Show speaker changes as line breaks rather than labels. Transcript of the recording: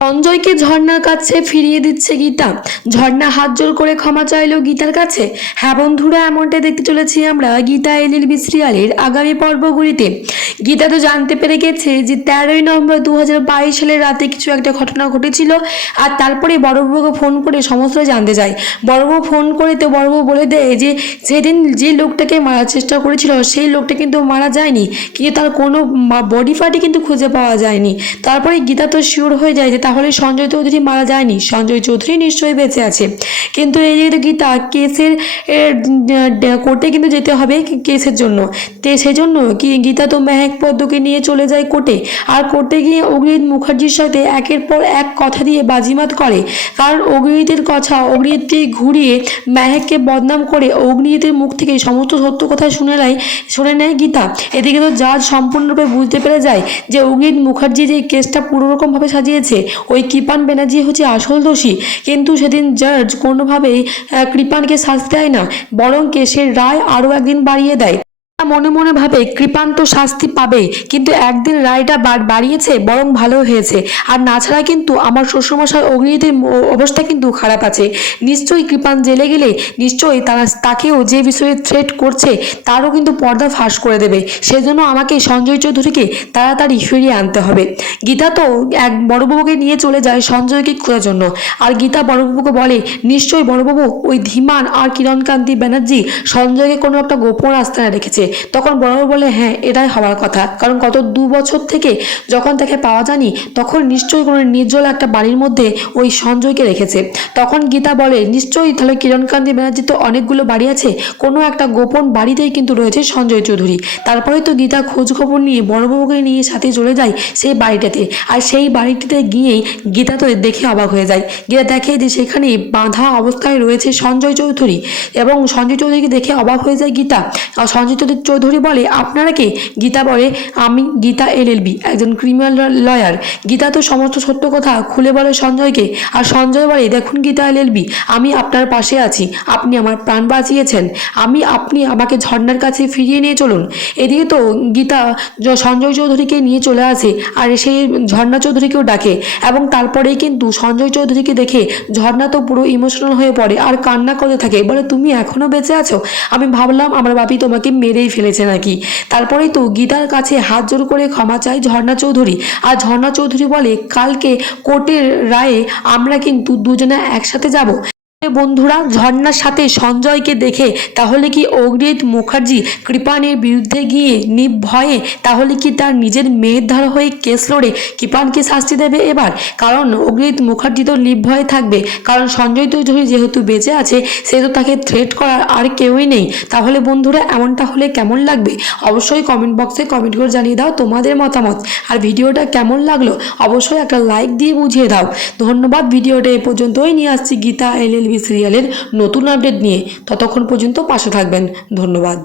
সঞ্জয়কে ঝর্ণার কাছে ফিরিয়ে দিচ্ছে গীতা। ঝর্ণা হাত জোর করে ক্ষমা চাইলো গীতার কাছে। হ্যাঁ বন্ধুরা এমনটাই দেখতে চলেছি আমরা গীতা এলএলবি সিরিয়ালের আগামী পর্বগুলিতে। গীতা তো জানতে পেরে গেছে যে তেরোই নভেম্বর দু হাজার বাইশ সালের রাতে কিছু একটা ঘটনা ঘটেছিল আর তারপরে বড়বাবুকে ফোন করে সমস্ত জানতে যায় বড়বাবু ফোন করে তো বড়বাবু বলে দেয় যে সেদিন যে লোকটাকে মারার চেষ্টা করেছিল, সেই লোকটা কিন্তু মারা যায়নি। কিন্তু তার কোনো বডি পার্টি কিন্তু খুঁজে পাওয়া যায়নি। তারপরে গীতা তো শিওর হয়ে যায় যে তাহলে সঞ্জয় চৌধুরী মারা যায়নি। সঞ্জয় চৌধুরী নিশ্চয়ই বেঁচে আছে। কিন্তু এই যে গীতা কেসের কোর্টে কিন্তু যেতে হবে কেসের জন্য। তে সেজন্য কি গীতা তো মেহেক পদ্মকে নিয়ে চলে যায় কোর্টে। আর কোর্টে গিয়ে অগ্রিত মুখার্জির সাথে একের পর এক কথা দিয়ে বাজিমাত করে। কারণ অগ্নিজিতের কথা অগ্নিজিৎকে ঘুরিয়ে মেহেককে বদনাম করে অগ্নিজিতের মুখ থেকে সমস্ত সত্য কথা শুনে নেয় শুনে নেয় গীতা। এদিকে তো জাজ সম্পূর্ণরূপে বুঝতে পেরে যায় যে অগ্নিত মুখার্জি যে কেসটা পুরোরকমভাবে সাজিয়েছে ওই কৃপান ব্যানার্জি হচ্ছে আসল দোষী। কিন্তু সেদিন জাজ কোনোভাবেই কৃপানকে শাস্তি দেয় না, বরং কেসের রায় আরও একদিন বাড়িয়ে দেয়। মনে মনে ভাবে কৃপান তো শাস্তি পাবে, কিন্তু একদিন রায়টা বাড়িয়েছে বরং ভালো হয়েছে। আর নাছাড়া কিন্তু আমার শ্বশুরমশাই অগ্নিদের অবস্থা কিন্তু খারাপ আছে। নিশ্চয়ই কৃপান জেলে গেলে নিশ্চয়ই তারা তাকেও যে বিষয়ে থ্রেট করছে, তারও কিন্তু পর্দা ফাঁস করে দেবে। সেজন্য আমাকে সঞ্জয় চৌধুরীকে তাড়াতাড়ি ফিরিয়ে আনতে হবে। গীতা তো এক বড়বাবুকে নিয়ে চলে যায় সঞ্জয়কে খোঁজার জন্য। আর গীতা বড়বাবুকে বলে, নিশ্চয়ই বড়বাবু, ওই ধীমান আর কিরণকান্তি ব্যানার্জি সঞ্জয়কে কোনো একটা গোপন আস্তানা রেখেছে। তখন বড়বাবু বলে হ্যাঁ এটাই হওয়ার কথা। কারণ গত দু বছর থেকে যখন তাকে পাওয়া যায়নি, তখন নিশ্চয়ই কোনো নির্জল একটা বাড়ির মধ্যে ওই সঞ্জয়কে রেখেছে। তখন গীতা বলে, নিশ্চয়ই তাহলে কিরণকান্তি ব্যানার্জি তো অনেকগুলো বাড়ি আছে। কোনো একটা গোপন বাড়িতেই কিন্তু রয়েছে সঞ্জয় চৌধুরী। তারপরে তো গীতা খোঁজ খবর নিয়ে বড়বাবুকে নিয়ে সাথে চলে যায় সেই বাড়িটাতে। আর সেই বাড়িটিতে গিয়েই গীতা তো দেখে অবাক হয়ে যায়। গীতা দেখে যে সেখানে বাঁধা অবস্থায় রয়েছে সঞ্জয় চৌধুরী। এবং সঞ্জয় চৌধুরীকে দেখে অবাক হয়ে যায় গীতা। সঞ্জয় চৌধুরী চৌধুরী বলে, আপনারা কে? গীতা বলে, আমি গীতা এলএলবি একজন ক্রিমিনাল লয়ার গীতা তো সমস্ত সত্য কথা খুলে বলে সঞ্জয়কে, আর সঞ্জয় বলে, দেখুন গীতা এলএলবি আমি আপনার পাশে আছি, আপনি আমার প্রাণ বাঁচিয়েছেন, আমি, আপনি আমাকে ঝর্ণার কাছে ফিরিয়ে নিয়ে চলুন। এদিকে তো গীতা সঞ্জয় চৌধুরীকে নিয়ে চলে আসে, আর সেই ঝর্ণা চৌধুরীকেও ডাকে, এবং তারপরেই কিন্তু সঞ্জয় চৌধুরীকে দেখে ঝর্ণা তো পুরো ইমোশনাল হয়ে পড়ে, আর কান্না করতে থাকে, বলে, তুমি এখনও বেঁচে আছো? আমি ভাবলাম, আমার বাপি তোমাকে মেরেই ফেলেছে নাকি? তারপরে তো গীতার কাছে হাত জোর করে ক্ষমা চায় ঝর্ণা চৌধুরী। আর ঝর্ণা চৌধুরী বলে, কালকে কোর্টের রায়ে আমরা কিন্তু দুজনে একসাথে যাব। বন্ধুরা, ঝর্ণার সাথে সঞ্জয়কে দেখে তাহলে কি অগ্রিত মুখার্জি কৃপানের বিরুদ্ধে গিয়ে নির্ভয়ে তাহলে কি তার নিজের মেয়ের ধারা হয়ে কেস লড়ে কৃপানকে শাস্তি দেবে এবার? কারণ অগ্রিত মুখার্জি তো নির্ভয়ে থাকবে, কারণ সঞ্জয় চৌধুরী যেহেতু বেঁচে আছে সেহেতু তাকে থ্রেট করার আর কেউই নেই। তাহলে বন্ধুরা, এমনটা হলে কেমন লাগবে? অবশ্যই কমেন্ট বক্সে কমেন্ট করে জানিয়ে দাও তোমাদের মতামত। আর ভিডিওটা কেমন লাগল? অবশ্যই একটা লাইক দিয়ে বুঝিয়ে দাও। ধন্যবাদ, ভিডিওটা এ পর্যন্তই। নিয়ে আসছি গীতা এলএলবি সিরিয়ালের নতুন আপডেট নিয়ে ততক্ষণ পর্যন্ত পাশে থাকবেন। ধন্যবাদ।